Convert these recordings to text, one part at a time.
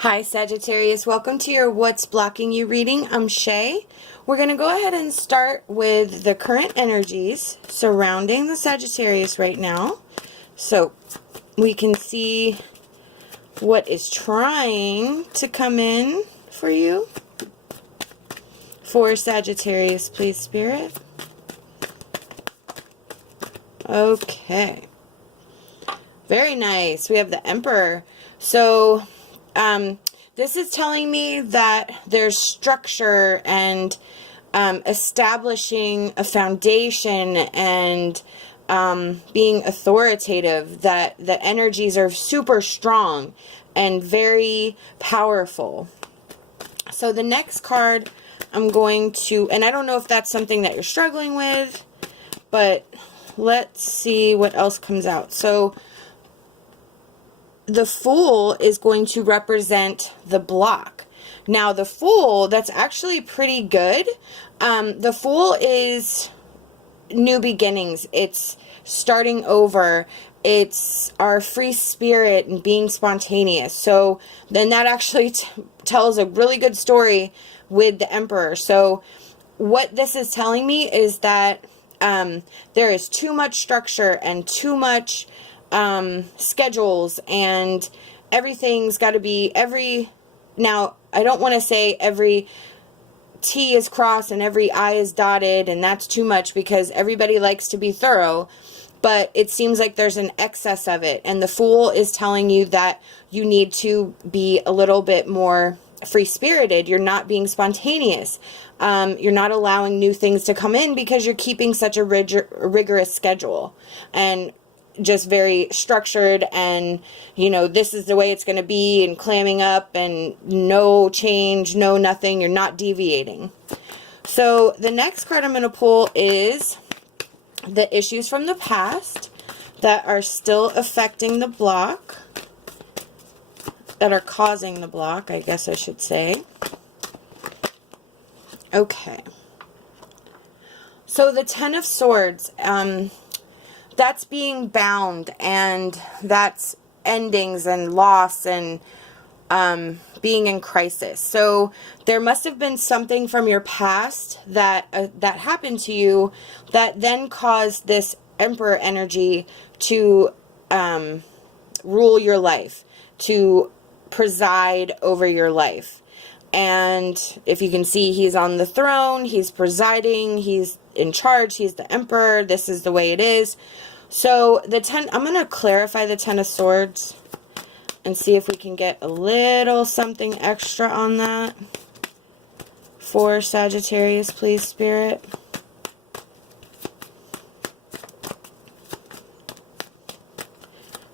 Hi Sagittarius, welcome to your What's Blocking You reading. I'm Shae. We're going to go ahead and start with the current energies surrounding the Sagittarius right now, so we can see what is trying to come in for you. For Sagittarius, please, Spirit. Okay. Very nice. We have the Emperor. So this is telling me that there's structure and establishing a foundation and being authoritative, that the energies are super strong and very powerful. So the next card I'm going to, and I don't know if that's something that you're struggling with, but let's see what else comes out. So the Fool is going to represent the block. Now the Fool, that's actually pretty good. The Fool is new beginnings. It's starting over. It's our free spirit and being spontaneous. So then that actually tells a really good story with the Emperor. So what this is telling me is that there is too much structure and too much schedules, and everything's got to be now I don't want to say every T is crossed and every I is dotted, and that's too much because everybody likes to be thorough, but it seems like there's an excess of it, and the Fool is telling you that you need to be a little bit more free-spirited. You're not being spontaneous. You're not allowing new things to come in because you're keeping such a rigorous schedule and just very structured, and you know, this is the way it's going to be, and clamming up, and no change, no nothing. You're not deviating. So the next card I'm going to pull is the issues from the past that are still affecting the block, that are causing the block, I guess I should say. Okay. So the Ten of Swords, that's being bound, and that's endings and loss and being in crisis. So there must have been something from your past that that happened to you that then caused this Emperor energy to rule your life, to preside over your life. And if you can see, he's on the throne, he's presiding, he's in charge, he's the Emperor, this is the way it is. So the I'm going to clarify the Ten of Swords and see if we can get a little something extra on that. For Sagittarius, please, Spirit.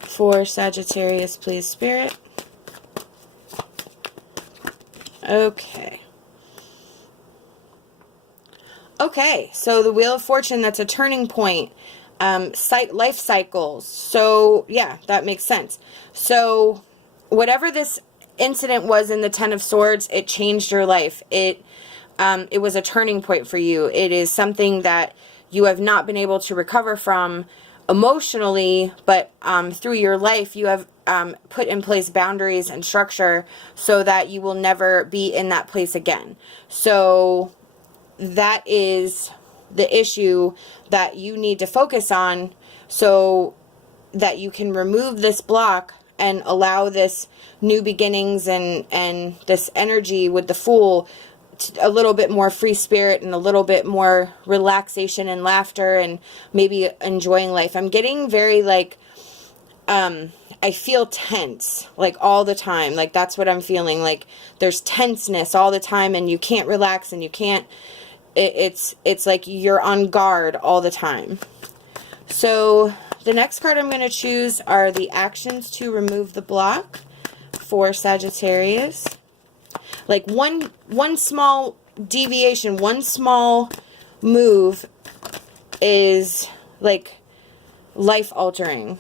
For Sagittarius, please, Spirit. Okay. Okay, so the Wheel of Fortune, that's a turning point. Life cycles. So yeah, that makes sense. So whatever this incident was in the Ten of Swords, it changed your life. It was a turning point for you. It is something that you have not been able to recover from emotionally, but through your life you have put in place boundaries and structure so that you will never be in that place again. So that is the issue that you need to focus on, so that you can remove this block and allow this new beginnings and this energy with the Fool, a little bit more free spirit and a little bit more relaxation and laughter and maybe enjoying life. I'm getting very like, I feel tense like all the time. Like that's what I'm feeling. Like there's tenseness all the time, and you can't relax, and you can't, it's like you're on guard all the time. So the next card I'm going to choose are the actions to remove the block for Sagittarius. Like one small deviation, one small move is like life altering.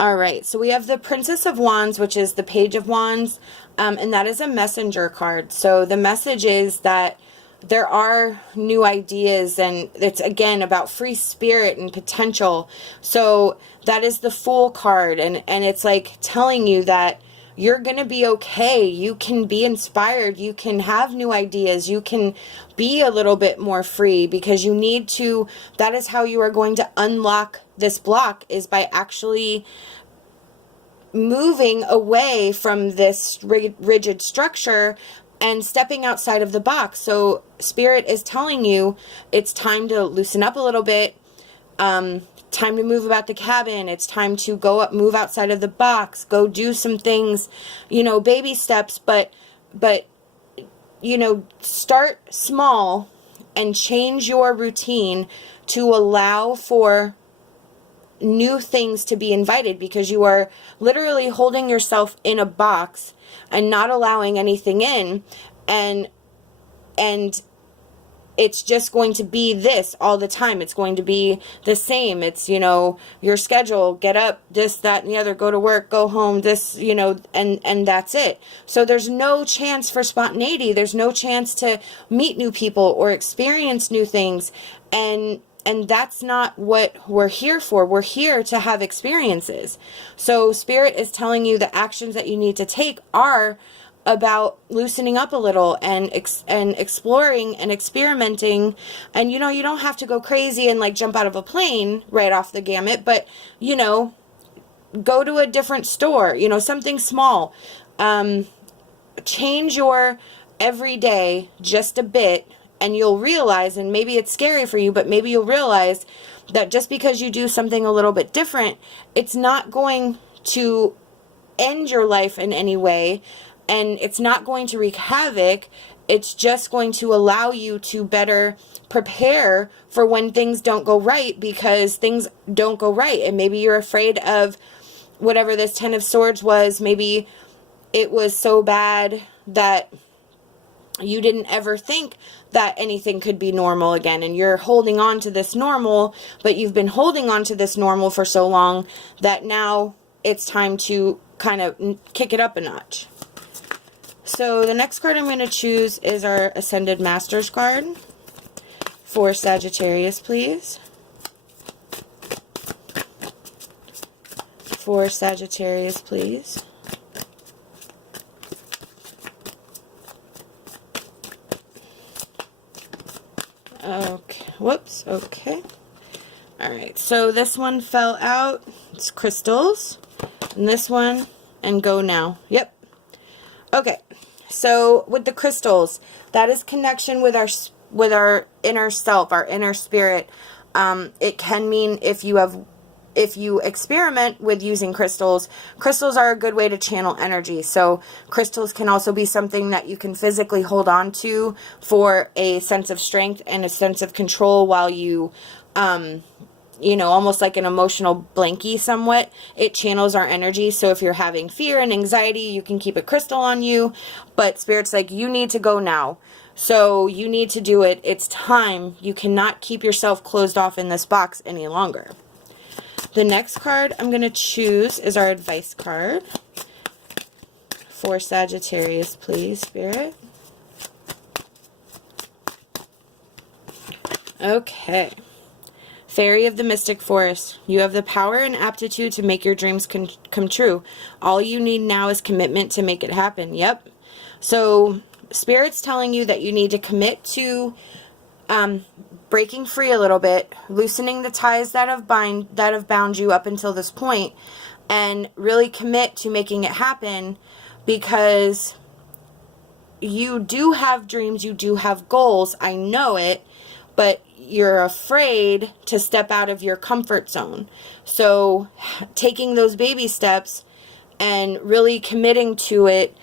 Alright, so we have the Princess of Wands, which is the Page of Wands, and that is a messenger card. So the message is that there are new ideas, and it's again about free spirit and potential. So that is the Fool card, and it's like telling you that you're going to be okay. You can be inspired. You can have new ideas. You can be a little bit more free, because you need to. That is how you are going to unlock this block, is by actually moving away from this rigid structure and stepping outside of the box. So Spirit is telling you it's time to loosen up a little bit. Time to move about the cabin. It's time to go up, move outside of the box, go do some things, you know, baby steps, but, you know, start small and change your routine to allow for new things to be invited, because you are literally holding yourself in a box and not allowing anything in, and it's just going to be this all the time. It's going to be the same. It's, you know, your schedule, get up, this, that, and the other, go to work, go home, this, you know, and that's it. So there's no chance for spontaneity. There's no chance to meet new people or experience new things. And that's not what we're here for. We're here to have experiences. So Spirit is telling you the actions that you need to take are about loosening up a little and exploring and experimenting. And, you know, you don't have to go crazy and like jump out of a plane right off the gamut, but, you know, go to a different store, you know, something small. Change your everyday just a bit, and you'll realize, and maybe it's scary for you, but maybe you'll realize that just because you do something a little bit different, it's not going to end your life in any way. And it's not going to wreak havoc. It's just going to allow you to better prepare for when things don't go right, because things don't go right. And maybe you're afraid of whatever this 10 of Swords was. Maybe it was so bad that you didn't ever think that anything could be normal again. And you're holding on to this normal, but you've been holding on to this normal for so long that now it's time to kind of kick it up a notch. So the next card I'm going to choose is our Ascended Masters card for Sagittarius, please. For Sagittarius, please. Okay, whoops, okay. Alright, so this one fell out. It's crystals. And this one, and go now. Yep. Okay, so with the crystals, that is connection with our inner self, our inner spirit. It can mean if you experiment with using crystals, crystals are a good way to channel energy. So crystals can also be something that you can physically hold on to for a sense of strength and a sense of control while you, you know, almost like an emotional blankie somewhat. It channels our energy. So if you're having fear and anxiety, you can keep a crystal on you. But Spirit's like, you need to go now. So you need to do it. It's time. You cannot keep yourself closed off in this box any longer. The next card I'm going to choose is our advice card for Sagittarius, please, Spirit. Okay. Fairy of the Mystic Forest, you have the power and aptitude to make your dreams come true. All you need now is commitment to make it happen. Yep. So Spirit's telling you that you need to commit to breaking free a little bit, loosening the ties that have bound you up until this point, and really commit to making it happen, because you do have dreams, you do have goals. I know it, but you're afraid to step out of your comfort zone. So taking those baby steps and really committing to it,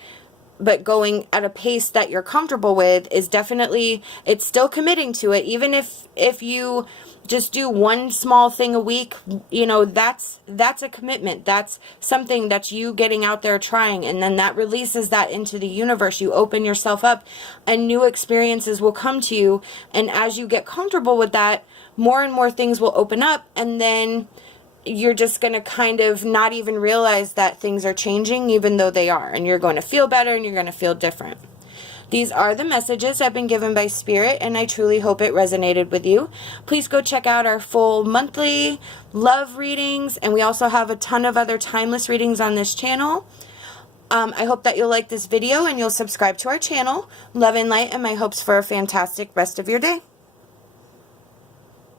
but going at a pace that you're comfortable with, is definitely, it's still committing to it. Even if you just do one small thing a week, you know, that's a commitment. That's something that's you getting out there trying, and then that releases that into the universe. You open yourself up and new experiences will come to you, and as you get comfortable with that, more and more things will open up, and then you're just going to kind of not even realize that things are changing, even though they are, and you're going to feel better and you're going to feel different. These are the messages I've been given by Spirit, and I truly hope it resonated with you. Please go check out our full monthly love readings, and we also have a ton of other timeless readings on this channel. I hope that you'll like this video and you'll subscribe to our channel. Love and light, and my hopes for a fantastic rest of your day.